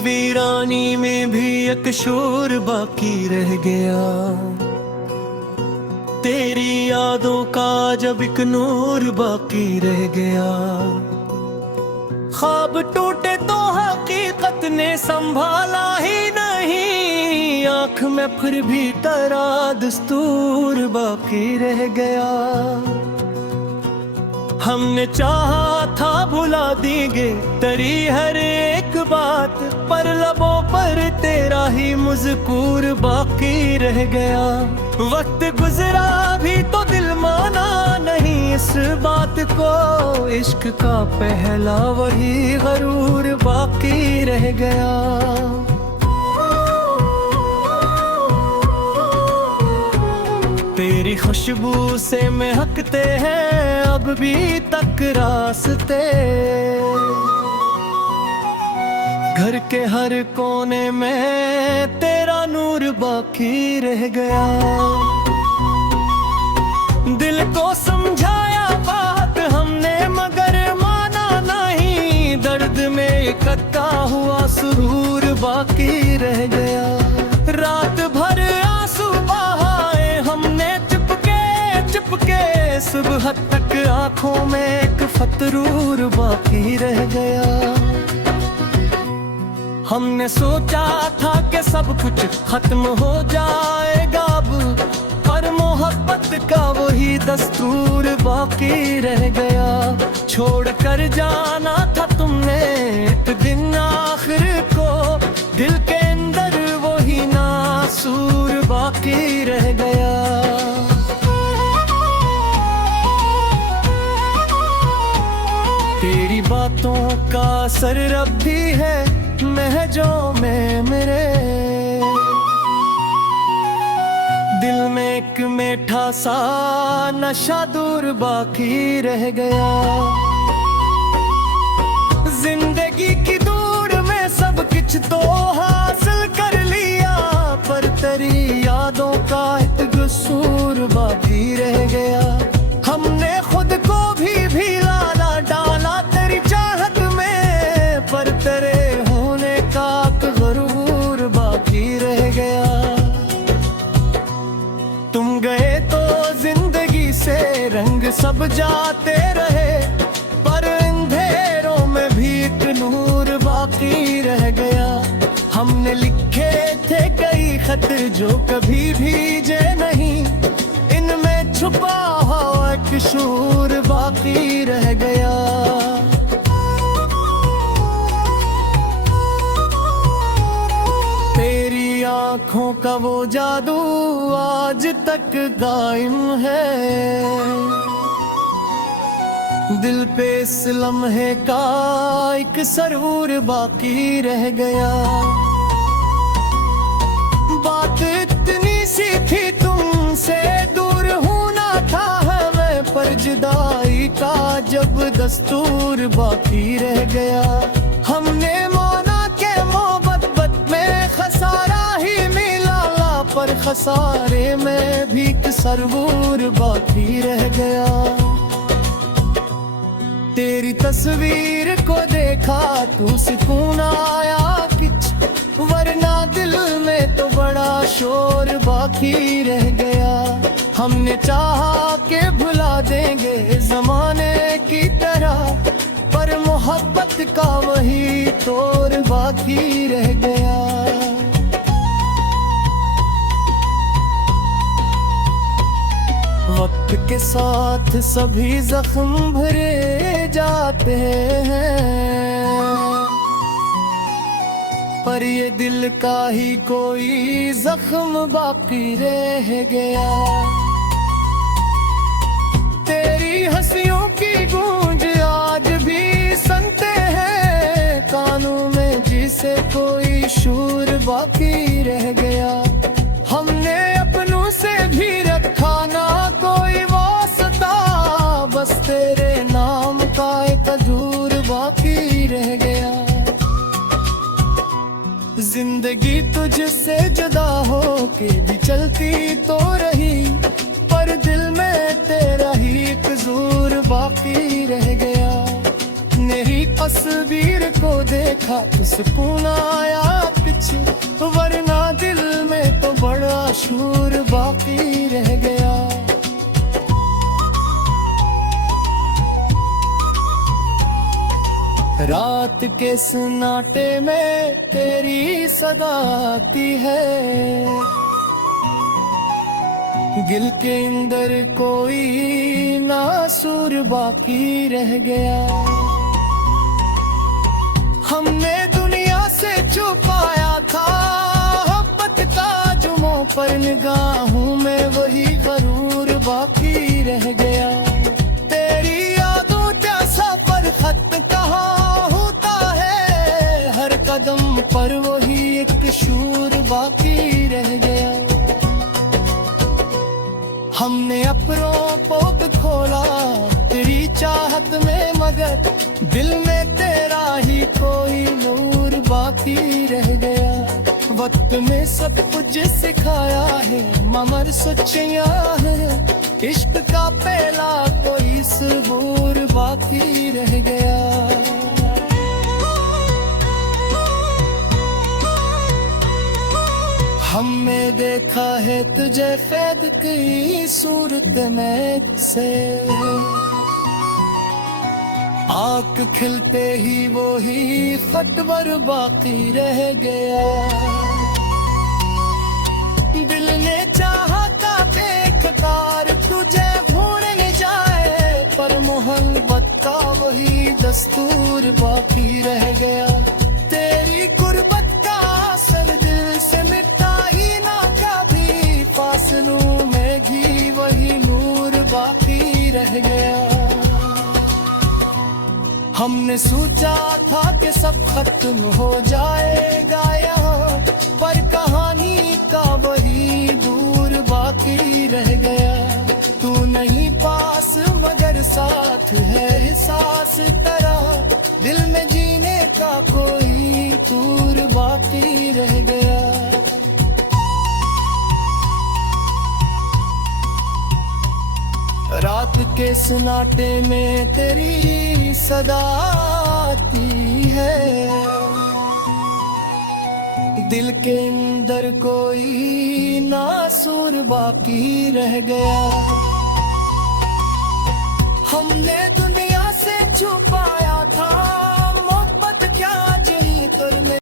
वीरानी में भी एक शोर बाकी रह गया। तेरी यादों का जब एक नूर बाकी रह गया। ख्वाब टूटे तो हकीकत ने संभाला ही नहीं, आँख में फिर भी तेरा दस्तूर बाकी रह गया। हमने चाहा था भुला देंगे तेरी हर एक बात, पर लबों पर तेरा ही मुज़कुर बाकी रह गया। वक्त गुजरा भी तो दिल माना नहीं इस बात को, इश्क का पहला वही गरूर बाकी रह गया। तेरी खुशबू से महकते हैं अब भी तक रास्ते, घर के हर कोने में तेरा नूर बाकी रह गया। दिल को समझाया बात हमने मगर माना नहीं, दर्द में इकट्ठा हुआ सुरूर बाकी रह गया। रात भर आंसू बहाए हमने चुपके सुबह तक आंखों में एक फतरूर बाकी रह गया। हमने सोचा था कि सब कुछ खत्म हो जाएगा अब, पर मोहब्बत का वही दस्तूर बाकी रह गया। छोड़ कर जाना था तुमने एक दिन आखिर को, दिल के अंदर वही नासूर बाकी रह गया। तेरी बातों का असर अब भी है महजों में मेरे, दिल में एक मीठा सा नशा दूर बाकी रह गया। जिंदगी की दूर में सब कुछ तो हासिल कर लिया, पर तेरी यादों का एक कसूर बाकी रह गया। हमने खुद को भी लाला डाला तेरी चाहत में, पर तेरे होने का गरूर बाकी रह गया। तुम गए तो जिंदगी से रंग सब जाते रहे, पर अंधेरों में भी एक नूर बाकी रह गया। हमने लिखे थे कई खत जो कभी भीजे नहीं, इनमें छुपा हुआ एक शूर बाकी रह गया। तेरी आँखों का वो जादू आज तक कायम है, दिल पे इस लम्हे का एक सरूर बाकी रह गया। बात इतनी सी थी तुमसे दूर होना था हमें, पर जुदाई का जब दस्तूर बाकी रह गया। हमने माना के मोहब्बत में खसारा ही मिला, पर खसारे में भी एक सरूर बाकी रह गया। तेरी तस्वीर को देखा तो सुकून आया कुछ, वरना दिल में तो बड़ा शोर बाकी रह गया। हमने चाहा के भुला देंगे जमाने की तरह, पर मोहब्बत का वही तोर बाकी रह गया। वक्त के साथ सभी जख्म भरे जाते हैं, पर ये दिल का ही कोई जख्म बाकी रह गया। तेरी हंसियों की गूंज आज भी सुनते हैं कानों में, जिसे कोई शूर बाकी रह गया। हमने अपनों से भी रखा ना कोई वास्ता, बस तेरे नाम का एक अधूर बाकी रह गया। जिंदगी तुझसे जुदा हो के भी चलती तो रही, पर दिल में तेरा ही कसूर बाकी रह गया। हमने ही तस्वीर को देखा तो सुकून आया पीछे, वरना दिल में तो बड़ा शूर बाकी रह गया। रात के सन्नाटे में तेरी सदा आती है, दिल के अंदर कोई नासूर बाकी रह गया। हमने दुनिया से छुपाया था मोहब्बत का जुमों पर, निगाहों में वही गरूर बाकी रह गया। तेरी यादों का सफर खत्म कहाँ होता है, हर कदम पर वही एक शूर बाकी रह गया। हमने अपनों को खोला तेरी चाहत में, मगर दिल में तेरा ही कोई नूर बाकी रह गया। वक्त में सब कुछ सिखाया है, मगर सच्चियां है, इश्क का पहला कोई सबूर बाकी रह गया। हमने देखा है तुझे फैद की सूरत में से, आँख खिलते ही वो ही खटवर बाकी रह गया। दिल ने चाहा था बेकरार तुझे भूल न जाए, पर मोहब्बत का वही दस्तूर बाकी रह गया। तेरी गुर्बत का असर दिल से मिटा ही ना कभी, फासलों में भी वही नूर बाकी रह गया। हमने सोचा था कि सब खत्म हो जाएगा यहाँ, पर कहानी का वही दूर बाकी रह गया। तू नहीं पास मगर साथ है एहसास तरह, दिल में जीने का कोई तूर बाकी रह गया। रात के सन्नाटे में तेरी सदा आती है, दिल के अंदर कोई नासूर बाकी रह गया। हमने दुनिया से छुपाया